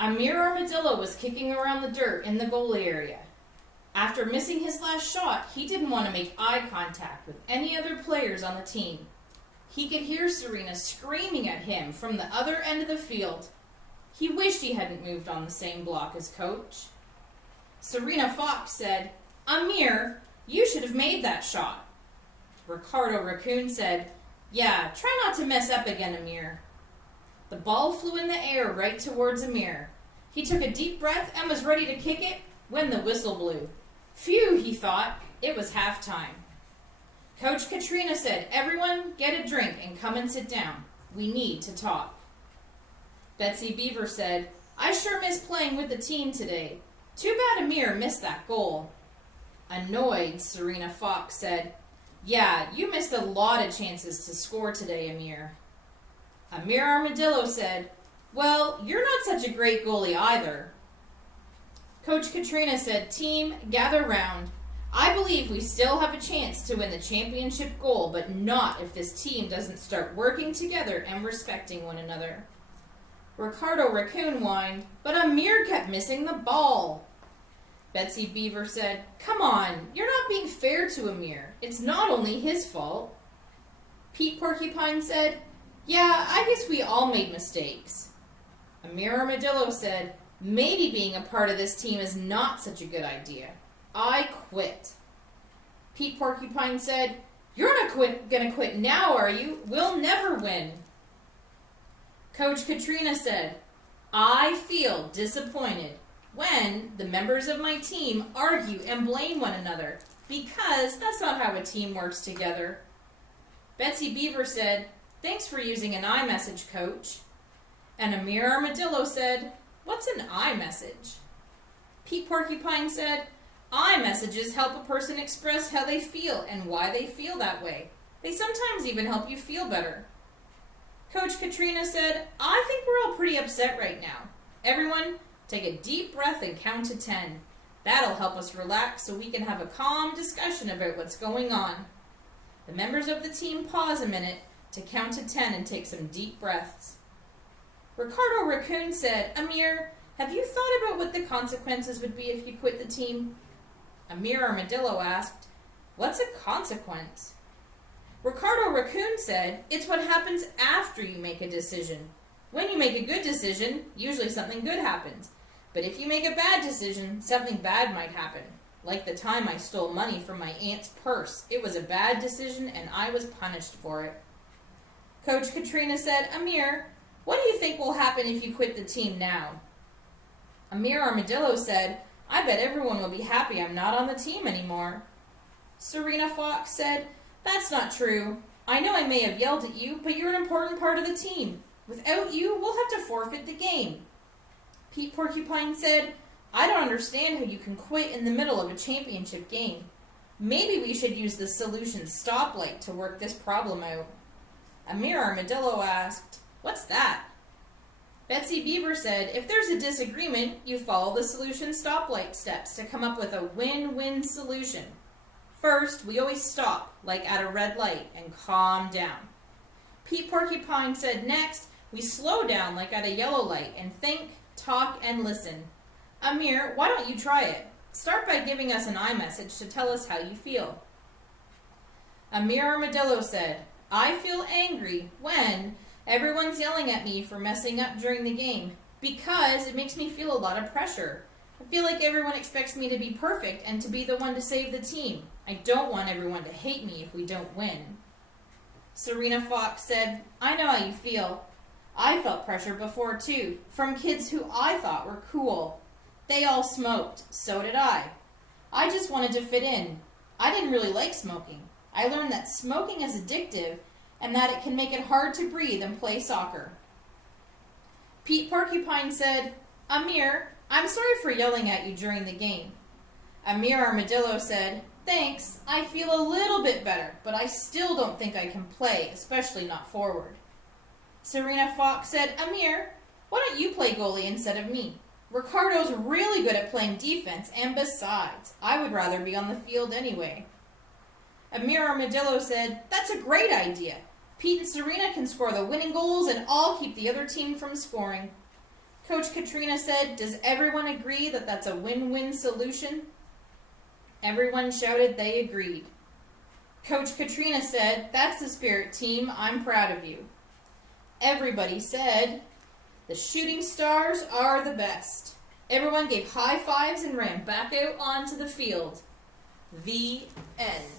Amir Armadillo was kicking around the dirt in the goalie area. After missing his last shot, he didn't want to make eye contact with any other players on the team. He could hear Serena screaming at him from the other end of the field. He wished he hadn't moved on the same block as Coach. Serena Fox said, "Amir, you should have made that shot." Ricardo Raccoon said, "Yeah, try not to mess up again, Amir." The ball flew in the air right towards Amir. He took a deep breath and was ready to kick it when the whistle blew. Phew, he thought, it was halftime. Coach Katrina said, "Everyone get a drink and come and sit down. We need to talk." Betsy Beaver said, "I sure miss playing with the team today. Too bad Amir missed that goal." Annoyed, Serena Fox said, "Yeah, you missed a lot of chances to score today, Amir." Amir Armadillo said, "Well, you're not such a great goalie either." Coach Katrina said, "Team, gather round. I believe we still have a chance to win the championship goal, but not if this team doesn't start working together and respecting one another." Ricardo Raccoon whined, "But Amir kept missing the ball." Betsy Beaver said, "Come on, you're not being fair to Amir. It's not only his fault." Pete Porcupine said, "Yeah, I guess we all made mistakes." Amir Armadillo said, "Maybe being a part of this team is not such a good idea. I quit." Pete Porcupine said, "You're not gonna quit now, are you? We'll never win." Coach Katrina said, "I feel disappointed when the members of my team argue and blame one another, because that's not how a team works together." Betsy Beaver said, "Thanks for using an iMessage, Coach." And Amir Armadillo said, "What's an iMessage?" Pete Porcupine said, "iMessages help a person express how they feel and why they feel that way. They sometimes even help you feel better." Coach Katrina said, "I think we're all pretty upset right now. Everyone, take a deep breath and count to 10. That'll help us relax so we can have a calm discussion about what's going on." The members of the team pause a minute to count to 10 and take some deep breaths. Ricardo Raccoon said, "Amir, have you thought about what the consequences would be if you quit the team?" Amir Armadillo asked, "What's a consequence?" Ricardo Raccoon said, "It's what happens after you make a decision. When you make a good decision, usually something good happens. But if you make a bad decision, something bad might happen. Like the time I stole money from my aunt's purse. It was a bad decision and I was punished for it." Coach Katrina said, "Amir, what do you think will happen if you quit the team now?" Amir Armadillo said, "I bet everyone will be happy I'm not on the team anymore." Serena Fox said, "That's not true. I know I may have yelled at you, but you're an important part of the team. Without you, we'll have to forfeit the game." Pete Porcupine said, "I don't understand how you can quit in the middle of a championship game. Maybe we should use the solution stoplight to work this problem out." Amir Armadillo asked, "What's that?" Betsy Beaver said, "If there's a disagreement, you follow the solution stoplight steps to come up with a win-win solution. First, we always stop, like at a red light, and calm down. Pete Porcupine said next, we slow down like at a yellow light and think, talk, and listen. Amir, why don't you try it? Start by giving us an iMessage to tell us how you feel." Amir Armadillo said, "I feel angry when everyone's yelling at me for messing up during the game because it makes me feel a lot of pressure. I feel like everyone expects me to be perfect and to be the one to save the team. I don't want everyone to hate me if we don't win." Serena Fox said, "I know how you feel. I felt pressure before too, from kids who I thought were cool. They all smoked, so did I. I just wanted to fit in. I didn't really like smoking. I learned that smoking is addictive and that it can make it hard to breathe and play soccer." Pete Porcupine said, "Amir, I'm sorry for yelling at you during the game." Amir Armadillo said, "Thanks, I feel a little bit better, but I still don't think I can play, especially not forward." Serena Fox said, "Amir, why don't you play goalie instead of me? Ricardo's really good at playing defense, and besides, I would rather be on the field anyway." Amir Armadillo said, "That's a great idea. Pete and Serena can score the winning goals and I'll keep the other team from scoring." Coach Katrina said, "Does everyone agree that that's a win-win solution?" Everyone shouted they agreed. Coach Katrina said, "That's the spirit, team. I'm proud of you." Everybody said, "The Shooting Stars are the best." Everyone gave high fives and ran back out onto the field. The end.